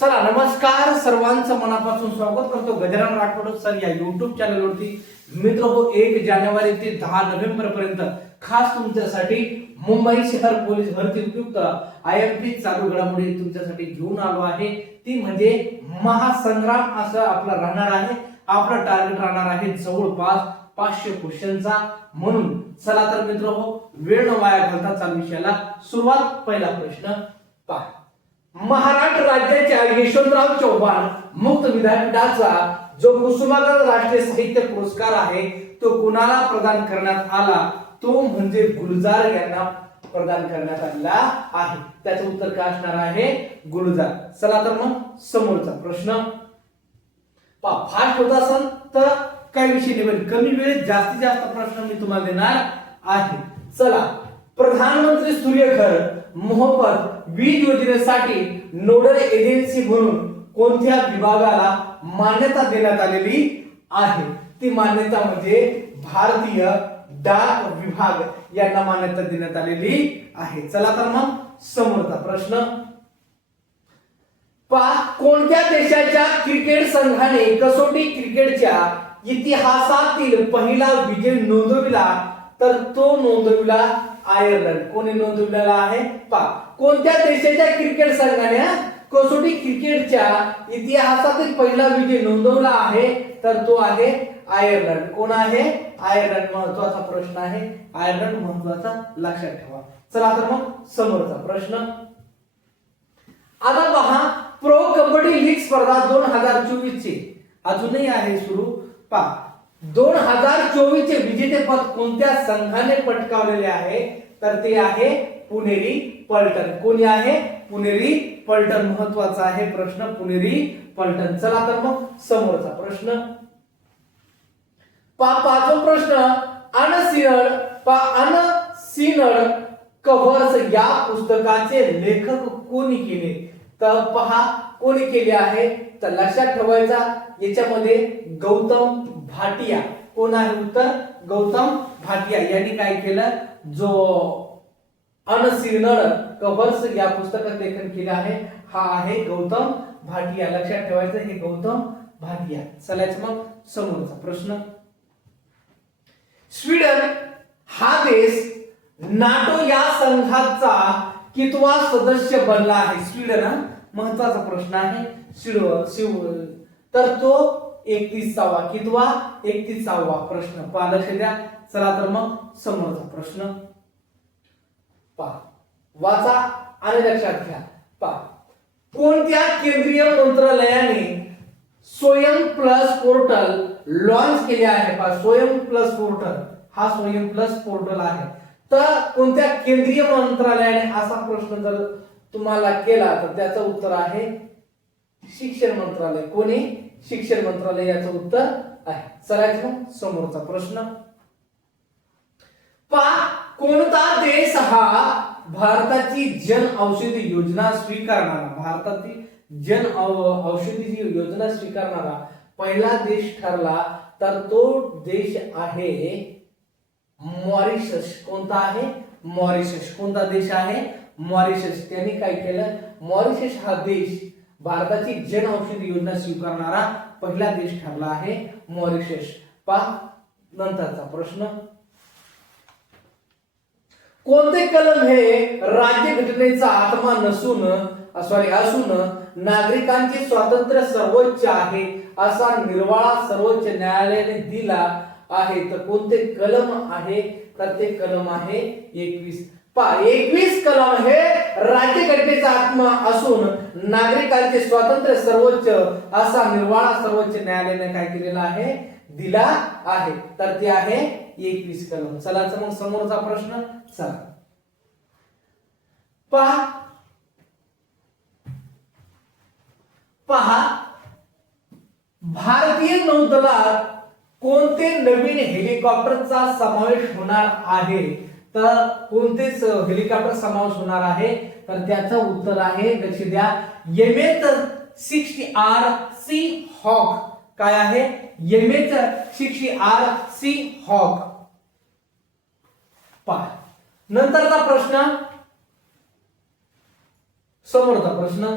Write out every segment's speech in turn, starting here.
चला नमस्कार सर्वांचं मनापासून स्वागत करतो गजानन राठोड सर या युट्यूब चॅनलवरती मित्र हो एक जानेवारी ते दहा नोव्हेंबर पर्यंत खास तुमच्यासाठी मुंबई शहर पोलीस भरती उपयुक्त आय एम पी चालू घडामोडी तुमच्यासाठी घेऊन आलो आहे. ती म्हणजे महासंग्राम असं आपलं राहणार आहे. आपलं टार्गेट राहणार आहे जवळपास पाचशे क्वेश्चनचा म्हणून चला तर मित्र हो वेळ न वाया घालता चालू विषयाला सुरुवात. पहिला प्रश्न महाराष्ट्र राज्याच्या यशवंतराव चव्हाण मुक्त विद्यापीठाचा जो कुसुमाग्रज राष्ट्रीय साहित्य पुरस्कार आहे तो कुणाला प्रदान करण्यात आला? तो म्हणजे गुलजार यांना प्रदान करण्यात आलेला आहे. त्याचं उत्तर काय असणार आहे? गुलजार. चला तर मग समोरचा प्रश्न. पहा फास्ट होत असेल तर काही विषय नाही कमी वेळेत जास्तीत जास्त प्रश्न मी तुम्हाला देणार आहे. चला प्रधानमंत्री सूर्यघर मोहब्बत वीज योजनेसाठी नोडल एजन्सी म्हणून कोणत्या विभागाला मान्यता देण्यात आलेली आहे? ती मान्यता म्हणजे भारतीय डाक विभाग यांना मान्यता देण्यात आलेली आहे. चला तर मग समोरचा प्रश्न. पा कोणत्या देशाच्या क्रिकेट संघाने कसोटी क्रिकेटच्या इतिहासातील पहिला विजय नोंदविला? तर तो नोंदविला आयर्लंड. कोणी नोंदवलेला आहे? पा कोणत्या देशाच्या क्रिकेट संघाने कसोटी क्रिकेटच्या इतिहासातील पहिला विजय नोंदवला आहे? तर तो आहे आयर्लंड. कोण आहे? आयर्लंड महत्त्वाचा प्रश्न आहे. आयर्लंड महत्त्वाचा लक्षात ठेवा. चला तर मग समोरचा प्रश्न. आता पहा प्रो कबड्डी लीग स्पर्धा दोन हजार चोवीस ची अजूनही आहे सुरू. पहा. दोन हजार चोवीस चे विजेतेपद कोणत्या संघाने पटकावलेले आहे? तर ते आहे पुणेरी पलटण. कोणी आहे? पुणेरी पलटण. महत्त्वाचा आहे प्रश्न. पुणेरी पलटण. चला तर मग समोरचा प्रश्न. पा पाचवा प्रश्न अनसिनड पा अनसिनड कव्हर्स या पुस्तकाचे लेखक कोणी केले? तर पहा कोणी केले आहे? तर लक्षात ठेवायचा. याच्यामध्ये गौतम भाटिया. कोण आहे उत्तर? गौतम भाटिया. यांनी काय केलं? जो अनसिनड कव्हर्स या पुस्तकात लेखन केलं आहे. हा आहे गौतम भाटिया. लक्षात ठेवायचं हे गौतम भाटिया. चलायचं मग समोरचा प्रश्न. स्वीडन हा देश नाटो या संघाचा कितवा सदस्य बनला आहे? स्वीडन हा महत्त्वाचा प्रश्न आहे. शिव. तर तो एकतीसावा कितवा? एकतीसावा प्रश्न पहा लक्ष द्या. चला तर मग समोरचा प्रश्न पहा. वाचा आणि लक्षात घ्या. पहा. कोणत्या केंद्रीय मंत्रालयाने स्वयं प्लस पोर्टल लॉन्च केले आहे? पहा स्वयं प्लस पोर्टल. हा स्वयं प्लस पोर्टल आहे. तर कोणत्या केंद्रीय मंत्रालयाने असा प्रश्न जर तुम्हाला केला तर त्याचं उत्तर आहे शिक्षण मंत्रालय. कोणी? शिक्षण मंत्रालयाचं उत्तर आहे. चलायचं मग समोरचा प्रश्न. पा कोणता देश हा भारताची जन औषधी योजना स्वीकारणारा? भारताची जन औषधी योजना स्वीकारणारा पहिला देश ठरला तर तो देश आहे मॉरिशस. कोणता आहे? मॉरिशस. कोणता देश आहे? मॉरिशस. त्यांनी काय केलं? मॉरिशस हा देश भारताची जन औषध योजना स्वीकारणारा पहिला देश ठरला आहे मॉरिशस. पा नंतरचा प्रश्न. कोणते कलम हे राज्य घटनेचा आत्मा नसून सॉरी असून नागरिकांचे स्वातंत्र्य सर्वोच्च आहे असा निर्वाळा सर्वोच्च न्यायालयाने दिला आहे. तर कोणते कलम आहे? तर ते कलम आहे एकवीस. पा एकवीस कलम हे राज्यघटनेचा आत्मा असून नागरिकांचे स्वातंत्र्य सर्वोच्च असा निर्वाळा सर्वोच्च न्यायालयाने काय केलेला आहे? दिला आहे. तर ते आहे एकवीस कलम. चला मग समोरचा प्रश्न चला. पहा. पहा. भारतीय नौदलात कोणते नवीन हेलिकॉप्टरचा समावेश होणार आहे? तर कोणतेच हेलिकॉप्टर समावेश होणार आहे? तर त्याचं उत्तर आहे लक्ष द्या. MH sixty R C hawk काय आहे? MH sixty R C hawk पहा. नंतरचा प्रश्न. समोरचा प्रश्न.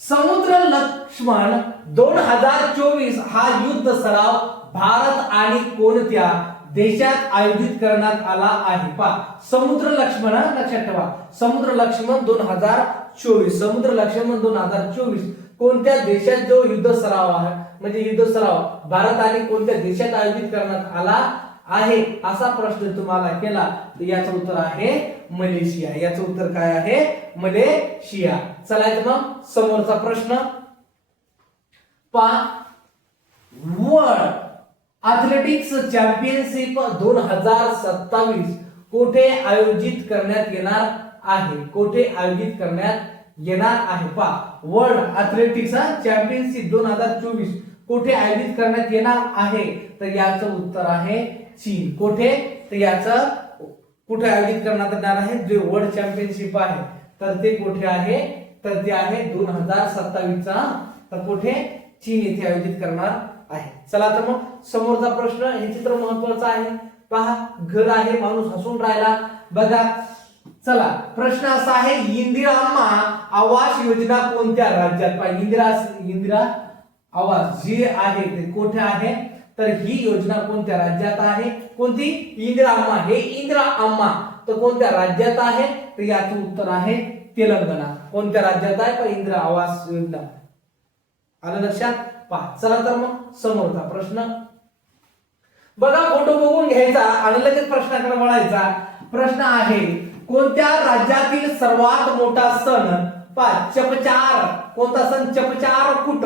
समुद्र लक्ष्मण दोन हजार चोवीस हा युद्ध सराव भारत आणि कोणत्या देशात आयोजित करण्यात आला आहे. पा समुद्र लक्ष्मण लक्षात ठेवा. समुद्र लक्ष्मण दोन हजार चोवीस. समुद्र लक्ष्मण दोन हजार चोवीस. कोणत्या देशात जो युद्ध सराव आहे म्हणजे युद्ध सराव भारत आणि कोणत्या देशात आयोजित करण्यात आला आहे असा प्रश्न तुम्हाला केला तर याचं उत्तर आहे मलेशिया. याचं उत्तर काय आहे? मलेशिया. चलायचं मग समोरचा प्रश्न. पा वर्ल्ड अथलेटिक्स चॅम्पियनशिप दोन हजार सत्तावीस कोठे आयोजित करण्यात येणार आहे? कोठे आयोजित करण्यात येणार आहे? पा वर्ल्ड अथलेटिक्स चॅम्पियनशिप दोन हजार चोवीस कोठे आयोजित करण्यात येणार आहे? तर याचं उत्तर आहे चीन. कोठे? तर याचं कुठे आयोजित करण्यात येणार आहे? जे वर्ल्ड चॅम्पियनशिप आहे. तर ते कुठे आहे? तर ते आहे दोन हजार सत्तावीसचा. तर कुठे? चीन येथे आयोजित करणार आहे. चला तर मग समोरचा प्रश्न हे चित्र महत्वाचं आहे. पहा घर आहे माणूस हसून राहिला. बघा चला प्रश्न असा आहे इंदिरा अम्मा आवास योजना कोणत्या राज्यात? पाहिजे इंदिरा इंदिरा आवास जी आहे ते कोठे आहे? तर ही योजना कोणत्या राज्यात आहे? कोणती? इंदिरा अम्मा. हे इंदिरा अम्मा. तर कोणत्या राज्यात आहे? तर याचं उत्तर आहे तेलंगणा. कोणत्या राज्यात आहे? इंदिरा आवास योजना. आलं लक्षात? पहा चला तर मग समोरचा प्रश्न. बघा फोटो बघून घ्यायचा आणि लगेच प्रश्नाकडे वळायचा. प्रश्न आहे कोणत्या राज्यातील सर्वात मोठा सण? पा चपचार. कोणता सण? चपचार कुट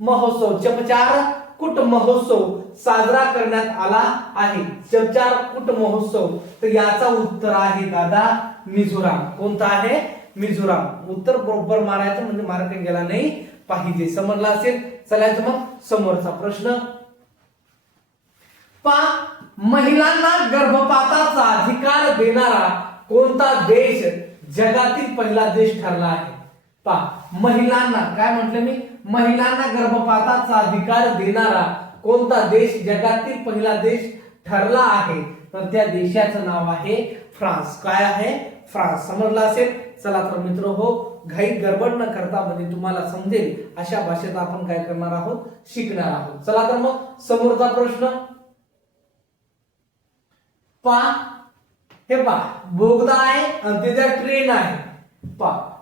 महोत्सव. चपचार कुट महोत्सव साजरा करण्यात आला आहे. चपचार कुट महोत्सव. तर याचा उत्तर आहे दादा मिझोराम. कोणता आहे? मिझोराम. उत्तर बरोबर मारायचं म्हणजे मार्क गेला नाही. पाहिजे. समजला असेल? चलायचं मग समोरचा प्रश्न. पा महिलांना गर्भपाताचा अधिकार देणारा कोणता देश जगातील पहिला देश ठरला आहे? पा महिलांना. काय म्हटलं मी? महिलांना गर्भपाताचा अधिकार देणारा कोणता देश जगातील पहिला देश ठरला आहे? तर त्या देशाचं नाव आहे फ्रान्स. काय आहे? फ्रान्स. समजला असेल? चला तर मित्र हो घाई गडबड न करता म्हणजे तुम्हाला समजेल अशा भाषेत आपण काय करणार आहोत? शिकणार आहोत. चला तर मग समोरचा प्रश्न. पा. हे पा. बोगदा आहे आणि त्याच्या ट्रेन आहे. पा.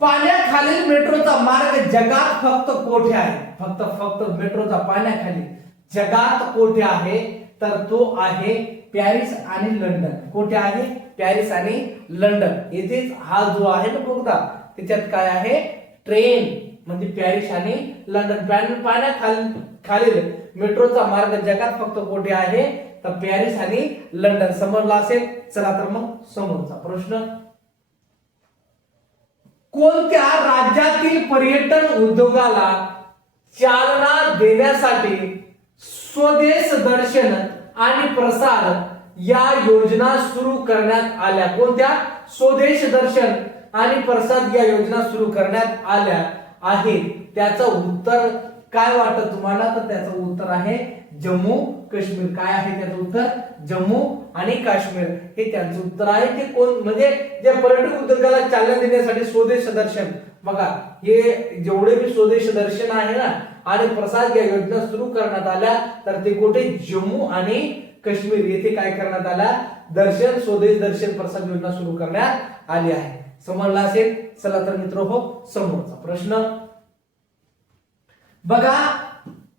पाण्याखालील मेट्रोचा मार्ग जगात फक्त कोठे आहे? फक्त फक्त मेट्रोचा पाण्याखाली. जगात कोठे आहे? तर तो आहे पॅरिस आणि लंडन. कोठे आहे? पॅरिस आणि लंडन. येथेच हा जो आहे ना बोगदा त्याच्यात काय आहे? ट्रेन. म्हणजे पॅरिस आणि लंडन. पाण्या- पाण्याखाली खालील मेट्रोचा मार्ग जगात फक्त कोठे आहे? तर पॅरिस आणि लंडन. समजला असेल? चला तर मग समोरचा प्रश्न. कोणत्या राज्यातील पर्यटन उद्योगाला चालना देण्यासाठी स्वदेश दर्शन आणि प्रसार या योजना सुरू करण्यात आल्या. कोणत्या? स्वदेश दर्शन आणि प्रसाद या योजना सुरू करण्यात आल्या आहेत. त्याचं उत्तर काय वाटत तुम्हाला? तर त्याचं उत्तर आहे जम्मू काश्मीर. काय आहे त्याचं उत्तर? जम्मू आणि काश्मीर. हे त्यांचं उत्तर आहे ते कोण? म्हणजे जे पर्यटक उद्योगाला चालना देण्यासाठी स्वदेश दर्शन. बघा हे जेवढे बी स्वदेश दर्शन आहे ना आणि प्रसाद या योजना सुरू करण्यात आल्या. तर ते कुठे? जम्मू आणि काश्मीर. येथे काय करण्यात आल्या? दर्शन स्वदेश दर्शन प्रसाद योजना सुरू करण्यात आली आहे. समजला असेल? चला तर मित्र हो समोरचा प्रश्न. बघा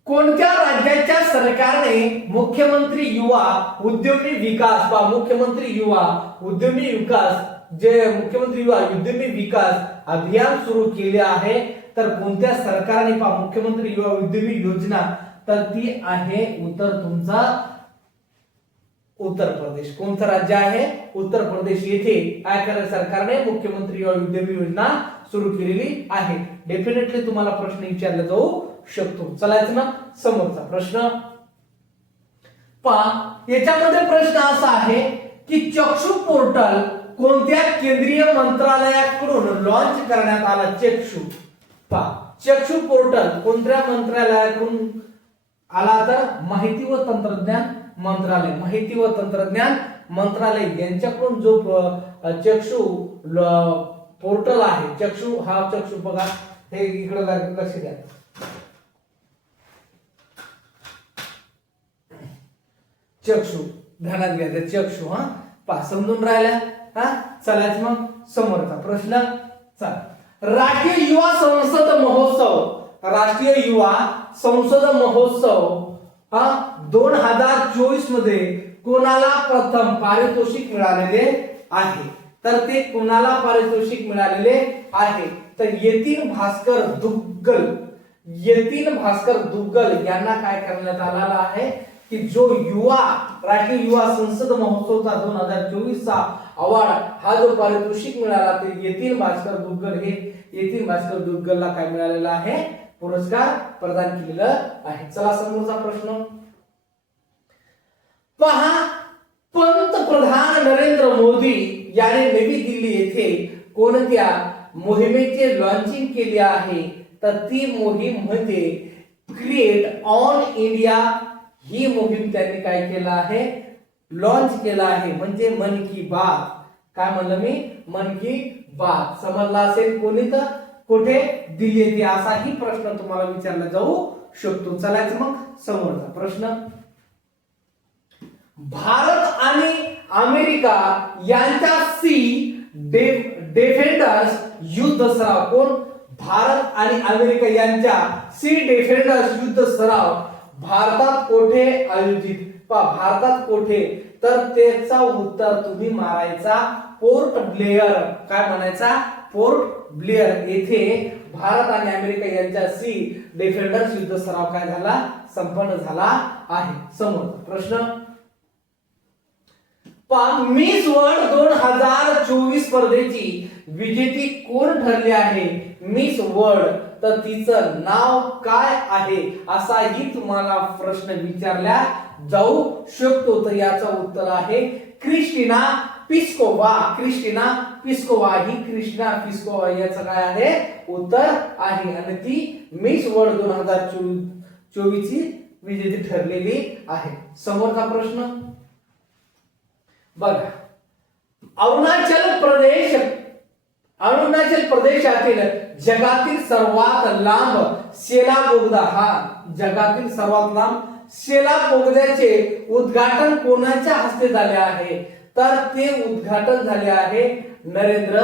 कोणत्या राज्याच्या सरकारने मुख्यमंत्री युवा उद्यमी विकास वा मुख्यमंत्री युवा उद्यमी विकास जे मुख्यमंत्री युवा उद्यमी विकास अभियान सुरू केले आहे तर कोणत्या सरकारने पहा मुख्यमंत्री युवा उद्यमी योजना तर ती आहे उत्तर तुमचा उत्तर प्रदेश. कोणतं राज्य आहे? उत्तर प्रदेश. येथे काय सरकारने? मुख्यमंत्री युवा उद्यमी योजना सुरू केलेली आहे. डेफिनेटली तुम्हाला प्रश्न विचारला जाऊ शकतो. चलायचं ना समोरचा प्रश्न. पा याच्यामध्ये प्रश्न असा आहे की चक्षु पोर्टल कोणत्या केंद्रीय मंत्रालयाकडून लॉन्च करण्यात आला चक्षु? पहा चक्षु पोर्टल कोणत्या मंत्रालयाकडून आला तर माहिती व तंत्रज्ञान मंत्रालय. माहिती व तंत्रज्ञान मंत्रालय. यांच्याकडून जो चक्षु पोर्टल आहे चक्षु हा चक्षु बघा. हे इकडे लक्ष द्या. चक्षु. ध्यानात घ्यायचं चक्षु हा. पा समजून राहिल्या. हा? चलायच मग समोरचा प्रश्न. चला. राष्ट्रीय युवा संसद महोत्सव. राष्ट्रीय युवा संसद महोत्सव हा दोन हजार चोवीसमध्ये कोणाला प्रथम पारितोषिक मिळालेले आहे? तर ते कोणाला पारितोषिक मिळालेले आहे? तर येथील भास्कर दुग्गल. येथील भास्कर दुग्गल यांना काय करण्यात आलेला आहे? की जो युवा राष्ट्रीय युवा संसद महोत्सवचा दोन हजार चोवीसचा अवॉर्ड हा जो पारितोषिक मिळाला ते येथील भास्कर दुग्गल हे येथील भास्कर दुग्गलला काय मिळालेला आहे? पुरस्कार प्रदान केलेला आहे. चला समोरचा प्रश्न. पहा पंतप्रधान नरेंद्र मोदी याने नवी दिल्ली येथे कोणत्या मोहिमेचे लॉन्चिंग केले आहे? तर ती मोहीम म्हणजे क्रिएट ऑन इंडिया ही मोहीम त्यांनी काय केलं आहे? लॉन्च केला आहे. म्हणजे मन की बात. काय म्हणलं मी? मन की बात समजला असेल कोणी तर. कुठे? दिली येते असाही प्रश्न तुम्हाला विचारला जाऊ शकतो. चलाच मग समोरचा प्रश्न. भारत आणि अमेरिका यांच्या सी डिफेंडर्स युद्ध सराव कोण? भारत आणि अमेरिका यांच्या सी डिफेंडर्स युद्ध सराव भारतात कोठे आयोजित? पा भारतात कोठे? तर त्याचा उत्तर तुम्ही मारायचा पोर्ट ब्लेअर काय म्हणायचा? Port Blair. येथे भारत आणि अमेरिका यांच्या सी डिफेंडर्स युद्ध सराव काय झाला? संपन्न झाला आहे. समोर प्रश्न. मिस वर्ल्ड दोन हजार चोवीस स्पर्धेची विजेती कोण ठरली आहे? Miss World. तर तिचं नाव काय आहे? असाही तुम्हाला प्रश्न विचारला जाऊ शकतो. तर याचं उत्तर आहे क्रिस्टिना पिस्कोवा क्रिस्टिना पिस्कोवा ही क्रिस्टिना पिस्कोवा याचं काय आहे? उत्तर आहे. आणि ती मिस वर्ल्ड दोन हजार चोवीस ची विजेती ठरलेली आहे. समोरचा प्रश्न? बघा. अरुणाचल प्रदेश अरुणाचल प्रदेशातील जगातील सर्वात लांब सेला बोगदा हा जगातील सर्वात लांब सेला बोगद्याचे उद्घाटन कोणाच्या हस्ते झाले आहे? तर ते उद्घाटन झाले आहे नरेंद्र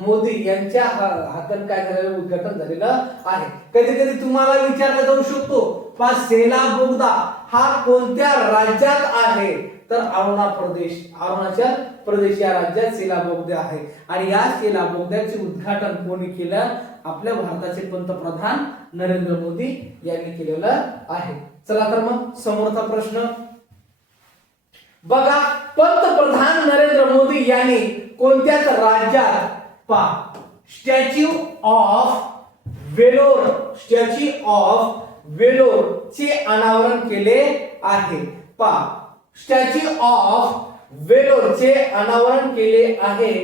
मोदी यांच्या हातात काय झालेलं उद्घाटन झालेलं आहे. कधी कधी तुम्हाला विचारला जाऊ शकतो पा सेला बोगदा हा कोणत्या राज्यात आहे? तर अरुणा प्रदेश अरुणाचल प्रदेश या राज्यात सेला बोगदे आहे. आणि या सेला बोगद्याचे उद्घाटन कोणी केलं? आपल्या भारताचे पंतप्रधान नरेंद्र मोदी यांनी केलेलं आहे. चला तर मग समोरचा प्रश्न बघा पंतप्रधान नरेंद्र मोदी यांनी कोणत्याच राज्यात पा statue of valour statue of valour चे अनावरण केले आहे. पा स्टॅच्यू ऑफ वेलोर चे अनावरण केले आहे.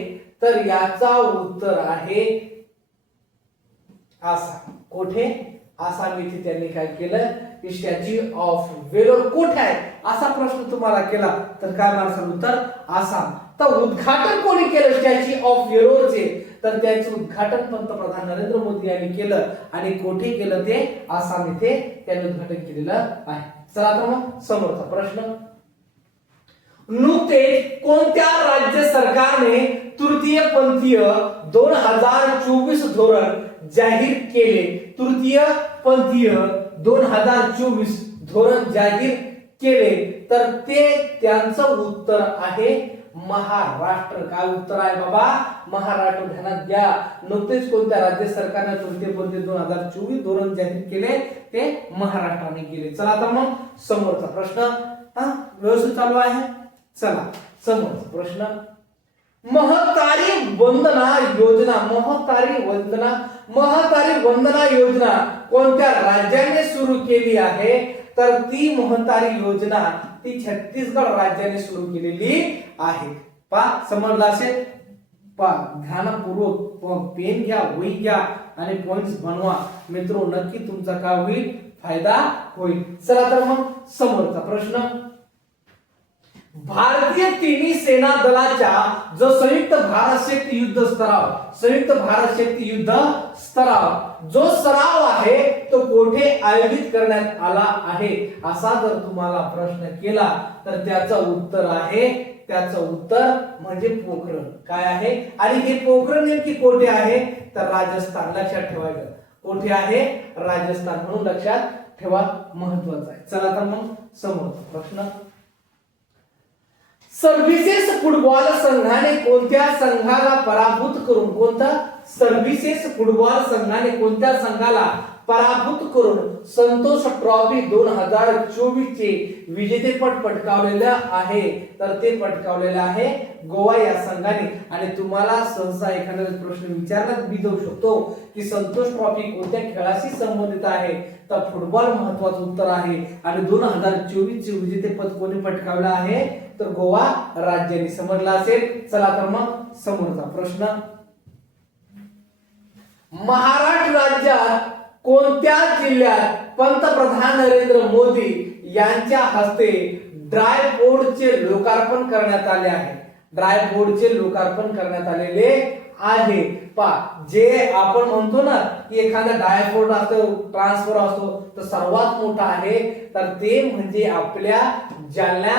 तर याचा उत्तर आहे आसाम. कोठे? आसाम इथे त्यांनी काय केलं? की स्टॅच्यू ऑफ वेलोर कुठे आहे? असा प्रश्न तुम्हाला केला तर काय माणसाल उत्तर? आसाम. तर उद्घाटन कोणी केलं? स्टॅच्यू ऑफ वेलोरचे तर त्याचे उद्घाटन पंतप्रधान नरेंद्र मोदी यांनी केलं आणि कोठे केलं ते? आसाम येथे त्यांनी उद्घाटन केलेलं आहे. चला तर मग समोरचा प्रश्न. नुकतेच कोणत्या राज्य सरकारने तृतीय पंथीय दोन हजार चोवीस धोरण जाहीर केले? तृतीय पंथीय दोन हजार चोवीस धोरण जाहीर केले तर ते त्यांचं उत्तर आहे महाराष्ट्र. काय उत्तर आहे बाबा? महाराष्ट्र ध्यानात घ्या. नुकतेच कोणत्या राज्य सरकारने कोणते कोणते दोन हजार चोवीस धोरण जाहीर केले ते महाराष्ट्राने केले. चला तर मग समोरचा प्रश्न. हा व्यवस्थित चालू आहे? चला समोरचा प्रश्न. महतारी वंदना योजना महतारी वंदना महतारी वंदना योजना. कोणत्या राज्याने सुरू केली आहे तर ती महतारी योजना ती छत्तीसगड राज्याने सुरू केलेली आहे. पा समजला असेल? पा ध्यानपूर्वक पेन घ्या वही घ्या आणि पॉइंट्स बनवा. मित्र नक्की तुमचा काय होईल? फायदा होईल. चला तर मग समोरचा प्रश्न. भारतीय तिन्ही सेना दलाच्या जो संयुक्त भारत शक्ती युद्ध स्तराव संयुक्त भारत शक्ती युद्ध स्तराव जो सराव आहे तो कोठे आयोजित करण्यात आला आहे असा जर तुम्हाला प्रश्न केला तर त्याचं उत्तर आहे त्याचं उत्तर म्हणजे पोखरण. काय आहे? आणि हे पोखरण नेमकी कोठे आहे? तर राजस्थान. लक्षात ठेवायचं. कोठे आहे? राजस्थान. म्हणून लक्षात ठेवा. महत्वाचं आहे. चला तर मग समोर प्रश्न. सर्व्हिसेस फुटबॉल संघाने कोणत्या संघाला पराभूत करून कोणता? सर्व्हिसेस फुटबॉल संघाने कोणत्या संघाला पराभूत करून संतोष ट्रॉफी दोन हजार चोवीस चे विजेतेपद पटकावलेलं आहे? तर ते पटकावलेलं आहे गोवा या संघाने. आणि तुम्हाला सहसा एखादा प्रश्न विचारण्यात मी जाऊ शकतो की संतोष ट्रॉफी कोणत्या खेळाशी संबंधित आहे? तर फुटबॉल महत्वाचं उत्तर आहे. आणि दोन हजार चोवीस चे विजेतेपद कोणी पटकावलं आहे? तर गोवा राज्याने समजला असेल. चला तर मग समोरचा प्रश्न. महाराष्ट्र राज्यात कोणत्या जिल्ह्यात पंतप्रधान नरेंद्र मोदी यांच्या हस्ते ड्राय बोर्डचे लोकार्पण करण्यात आले आहे? ड्राय बोर्डचे लोकार्पण करण्यात आलेले आहे. पा जे आपण म्हणतो ना की एखादा डायफोर्ड असतो ट्रान्सफर असतो तर सर्वात मोठा आहे तर ते म्हणजे आपल्या जालना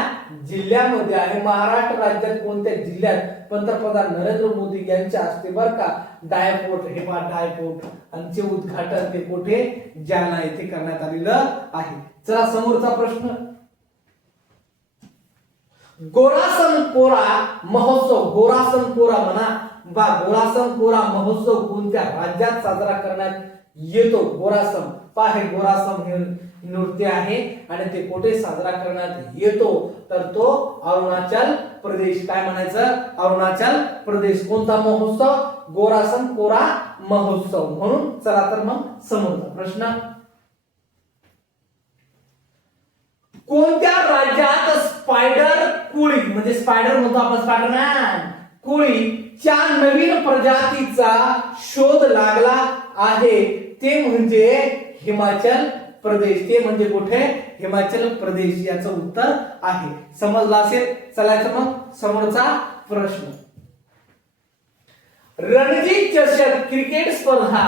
जिल्ह्यामध्ये आहे. महाराष्ट्र राज्यात कोणत्या जिल्ह्यात? पंतप्रधान नरेंद्र मोदी यांच्या हस्ते बर का डायपोर्ट हे पा डायपोर्ट आणि उद्घाटन ते कुठे? जालना येथे करण्यात आलेलं आहे. चला समोरचा प्रश्न. गोरासन कोरा महोत्सव गोरासन कोरा म्हणा बा गोरासन कोरा महोत्सव कोणत्या राज्यात साजरा करण्यात येतो? गोरासम पा हे गोरासम हे नृत्य आहे आणि ते कुठे साजरा करण्यात येतो? तर तो अरुणाचल प्रदेश. काय म्हणायचं? अरुणाचल प्रदेश. कोणता महोत्सव? गोरासम कोरा महोत्सव. म्हणून चला तर मग समोरचा प्रश्न. कोणत्या राज्यात स्पायडर कुळी म्हणजे स्पायडर म्हणतो आपण स्पायडरमॅन कुळीच्या नवीन प्रजातीचा शोध लागला आहे ते म्हणजे हिमाचल प्रदेश. ते म्हणजे कुठे? हिमाचल प्रदेश याचं उत्तर आहे. समजला असेल? चलायचं मग समोरचा प्रश्न. रणजी चषक क्रिकेट स्पर्धा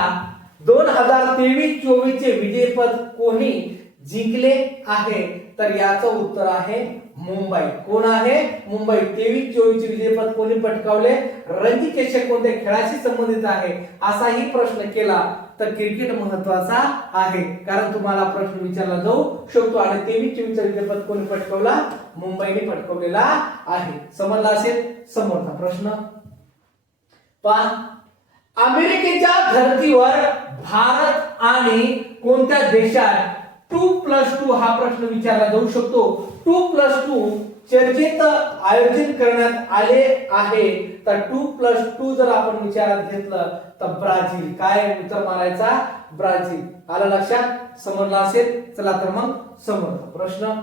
दोन हजार तेवीस चोवीस चे विजेपद कोणी जिंकले आहे? तर याचं उत्तर आहे मुंबई. कोण आहे? मुंबई. तेवीस चोवीस विजेपद कोणी पटकावले रणजी चषक कोणत्या खेळाशी संबंधित आहे? असाही प्रश्न केला तर क्रिकेट महत्त्वाचा आहे. कारण तुम्हाला प्रश्न विचारला जाऊ शकतो. आणि तेवीस चोवीस विजेपद कोणी पटकावला? मुंबईने पटकवलेला आहे. समजला असेल? समोरचा प्रश्न. पहा. अमेरिकेच्या धर्तीवर भारत आणि कोणत्या देशात टू प्लस टू हा प्रश्न विचारला जाऊ शकतो. टू प्लस टू चर्चेत आयोजित करण्यात आले आहे. तर टू प्लस टू जर आपण विचारात घेतलं तर ब्राझील काय उत्तर मारायचा? ब्राझील. आलं लक्षात? समजला असेल? चला तर मग समोरचा प्रश्न?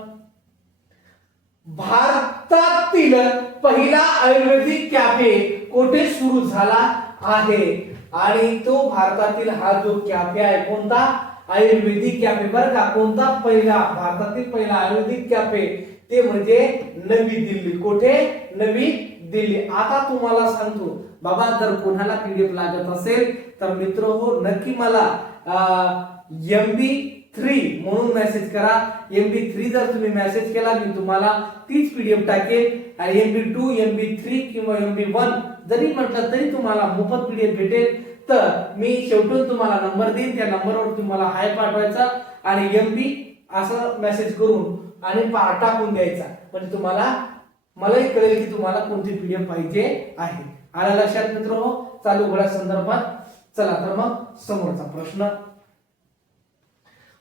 भारतातील पहिला आयुर्वेदिक कॅफे कोठे सुरू झाला आहे? आणि तो भारतातील हा जो कॅफे आहे कोणता? आयुर्वेदिक कॅफे. बरं का? कोणता पहिला? भारतातील पहिला आयुर्वेदिक कॅफे. ते म्हणजे नवी दिल्ली. कोठे? नवी दिल्ली. आता तुम्हाला सांगतो. बाबा जर कोणाला पीडीएफ लागत असेल तर मित्र हो नक्की मला एम बी थ्री म्हणून मेसेज करा. एम बी थ्री जर तुम्ही मेसेज केला मी तुम्हाला तीच पीडीएफ टाकेल आणि M B two M B three किंवा एम बी वन जरी म्हटलं तरी तुम्हाला मोफत पीडीएफ भेटेल. तर मी शेवटून तुम्हाला नंबर देईन. त्या नंबरवर तुम्हाला हाय पाठवायचा आणि एम बी असं मेसेज करून आणि टाकून द्यायचा. म्हणजे तुम्हाला मलाही कळेल की तुम्हाला कोणती पीडीएफ पाहिजे आहे. आला लक्षात मित्र हो? चालू घोड्या संदर्भात. चला तर मग समोरचा प्रश्न.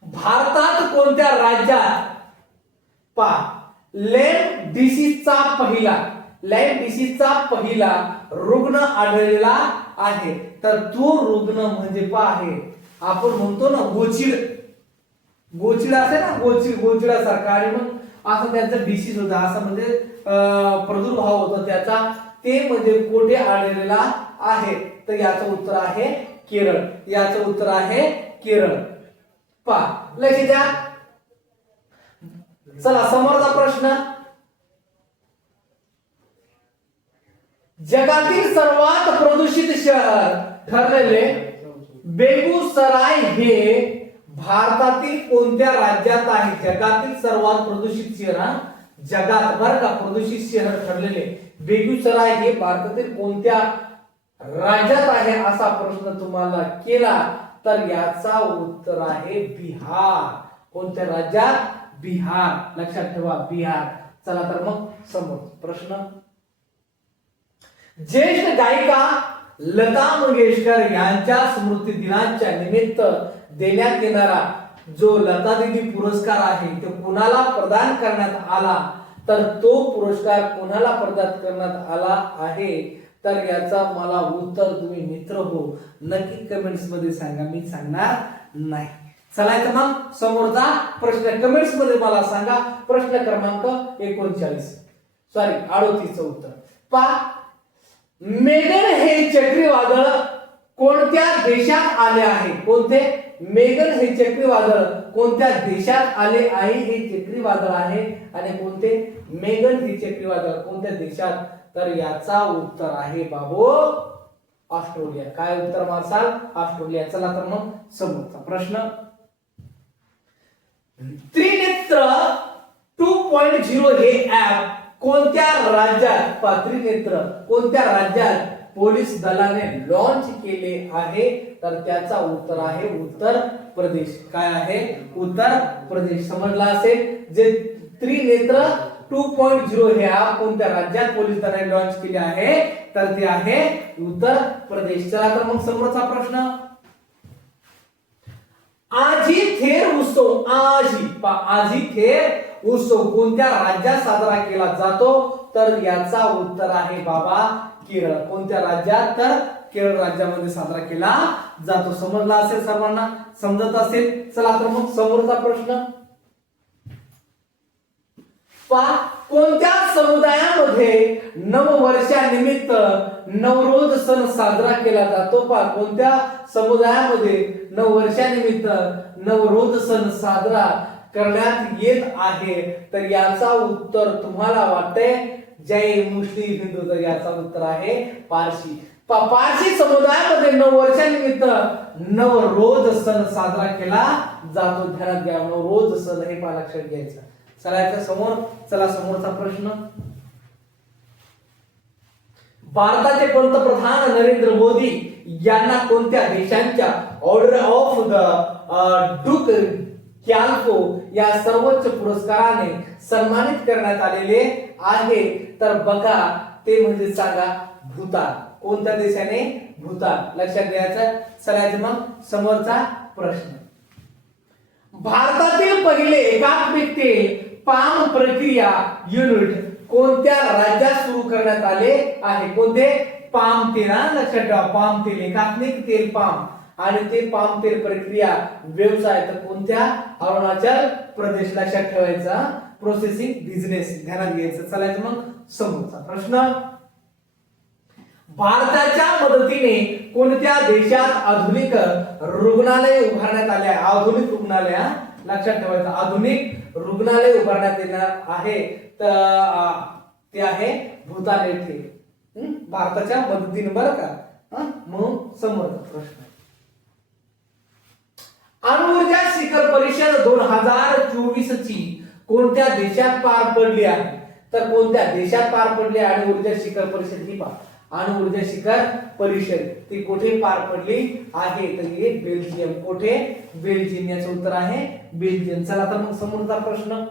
भारतात कोणत्या राज्यात पा लेम डिसीजचा पहिला लेम डिसीजचा पहिला रुग्ण आढळलेला आहे. तर तो रुग्ण म्हणजे पा आहे आपण म्हणतो ना गोचिड. गोचिड असे ना गोचिड गोचिडासारखा. आणि मग असं त्यांचं डिसीज होता. असं म्हणजे अं, प्रादुर्भाव होता त्याचा. ते म्हणजे कोठे आढळलेला आहे? तर याचं उत्तर आहे केरळ. याचं उत्तर आहे केरळ. पा लक्ष द्या. चला समोरचा प्रश्न. जगातील सर्वात प्रदूषित शहर ठरलेले बेगुसराय हे भारतातील कोणत्या राज्यात आहे? जगातील सर्वात प्रदूषित शहर जगात बर का? प्रदूषित शहर ठरलेले. बेगुसराय हे भारतातील कोणत्या राज्यात आहे असा प्रश्न तुम्हाला केला तर याचा उत्तर आहे बिहार. कोणत्या राज्यात? बिहार. लक्षात ठेवा बिहार. चला तर मग समोर प्रश्न ज्येष्ठ गायिका लता मंगेशकर यांच्या स्मृती दिनाच्या निमित्त देण्यात येणारा जो लता दिदी पुरस्कार आहे तो कुणाला प्रदान करण्यात आला? तर तो पुरस्कार कोणाला प्रदान करण्यात आला आहे? तर याचा मला उत्तर तुम्ही मित्र हो नक्की कमेंट्समध्ये सांगा. मी सांगणार नाही. चलायचं मग समोरचा प्रश्न. कमेंट्समध्ये मला सांगा. प्रश्न क्रमांक एकोणचाळीस. सॉरी अडोतीसचं उत्तर. पा मेगन हे चक्रीवादळ कोणत्या देशात आले आहे? कोणते? मेगन हे चक्रीवादळ कोणत्या देशात आले आहे? हे चक्रीवादळ आहे. आणि कोणते? मेगन हे चक्रीवादळ कोणत्या देशात? तर याचा उत्तर आहे बाबू ऑस्ट्रेलिया. काय उत्तर मारसाल ऑस्ट्रेलिया. चला तर मग समोरचा प्रश्न. त्रिनेत्र टू पॉइंट झिरो हे ऍप कोणत्या राज्यात पात्री नेत्र कोणत्या राज्यात पोलीस दलाने लॉन्च केले आहे? तर त्याचा उत्तर आहे उत्तर प्रदेश. काय आहे? उत्तर प्रदेश. समजला असेल? जे त्रिनेत्र टू पॉइंट झिरो हे ऍप कोणत्या राज्यात पोलीस दलाने लॉन्च केले आहे? तर ते आहे उत्तर प्रदेश. चला तर मग समोरचा प्रश्न. आजी थेर उत्सव आजी. पा- आजी थेर उत्सव कोणत्या राज्यात साजरा केला जातो? तर याचा उत्तर आहे बाबा केरळ. कोणत्या राज्यात? तर केरळ राज्यामध्ये साजरा केला जातो. समजला असेल सर्वांना? समजत असेल? चला तर मग समोरचा प्रश्न. पहा कोणत्या समुदायामध्ये नववर्षानिमित्त नवरोज सण साजरा केला जातो? पहा कोणत्या समुदायामध्ये नववर्षानिमित्त नवरोज सण साजरा करण्यात येत आहे तर याचा उत्तर तुम्हाला वाटतंय? जय मुस्लिम हिंदू तर याचा उत्तर आहे पारशी. पारशी समुदायामध्ये नऊ वर्षानिमित्त नवरोज सण साजरा केला जातो ध्यानात घ्या. नवरोज सण हे मला लक्षात घ्यायचं. चला याच्या समोर चला समोरचा प्रश्न. भारताचे पंतप्रधान नरेंद्र मोदी यांना कोणत्या देशांच्या order of the Druk Gyalpo या सर्वोच्च पुरस्काराने सन्मानित करण्यात आलेले आहे. तर बघा ते म्हणजे सांगा भूतान. कोणत्या देशाने? भूतान. लक्षात घ्यायचं? चलायचं मग समोरचा प्रश्न. भारतातील पहिले एकात्मिक तेल पाम प्रक्रिया युनिट कोणत्या राज्यात सुरू करण्यात आले आहे? कोणते? पाम तेल लक्षात ठेवा. पाम तेल एकात्मिक तेल पाम. आणि ते पाम तेल प्रक्रिया व्यवसाय तर कोणत्या अरुणाचल प्रदेश लक्षात ठेवायचा? प्रोसेसिंग बिझनेस ध्यानात घ्यायचं. चालायचं मग समोरचा प्रश्न. भारताच्या मदतीने कोणत्या देशात आधुनिक रुग्णालय उभारण्यात आले आधुनिक रुग्णालय लक्षात ठेवायचं. आधुनिक रुग्णालय उभारण्यात येणार आहे. तर ते आहे भूतान येथे. भारताच्या मदतीने बरं का? मग म्हणून समोरचा प्रश्न. अणुऊर्जा शिखर परिषद दोन हजार चोवीस ची कोणत्या देशात पार पडली आहे? तर कोणत्या देशात पार पडली आणि ऊर्जा शिखर परिषद? ही पहा. अणुऊर्जा शिखर परिषद. ती कुठे पार पडली आहे? तर हे बेल्जियम. कुठे? बेल्जियम याचं उत्तर आहे. बेल्जियम. चला तर मग समोरचा प्रश्न.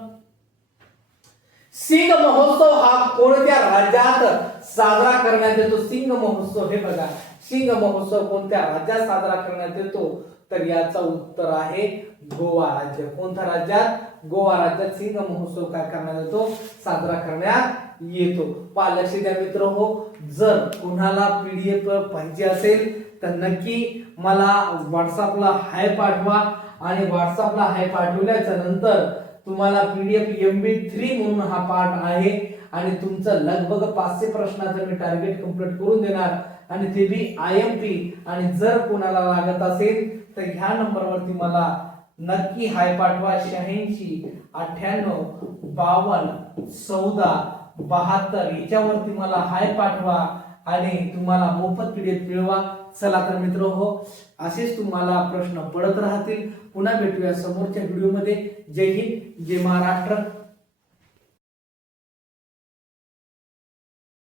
सिंग महोत्सव हा कोणत्या राज्यात साजरा करण्यात येतो? सिंग महोत्सव. हे बघा. सिंग महोत्सव कोणत्या राज्यात साजरा करण्यात येतो? तर याचं उत्तर आहे गोवा राज्य. कोणत्या राज्यात? गोवा राज्यात सिंग महोत्सव काय करण्यात येतो? साजरा करण्यात येतो. पा द्या मित्र हो जर कुणाला पीडीएफ पाहिजे असेल तर नक्की मला व्हॉट्सअपला हाय पाठवा आणि व्हॉट्सअपला हाय पाठवल्याच्या नंतर तुम्हाला पीडीएफ एम बी थ्री म्हणून हा पाठ आहे आणि तुमचं लगभग पाचशे प्रश्नाचं मी टार्गेट कंप्लीट करून देणार. आणि ते बी आय एम पी आणि जर कोणाला लागत असेल तर ह्या नंबरवरती मला नक्की हाय पाठवा शहाऐंशी अठ्ठ्याण्णव बावन्न चौदा बहात्तर याच्यावरती मला हाय पाठवा आणि तुम्हाला मोफत पीडीएफ मिळवा. चला तर मित्र हो असेच तुम्हाला प्रश्न पडत राहतील. पुन्हा भेटूया समोरच्या व्हिडिओमध्ये. जय हिंद जय महाराष्ट्र.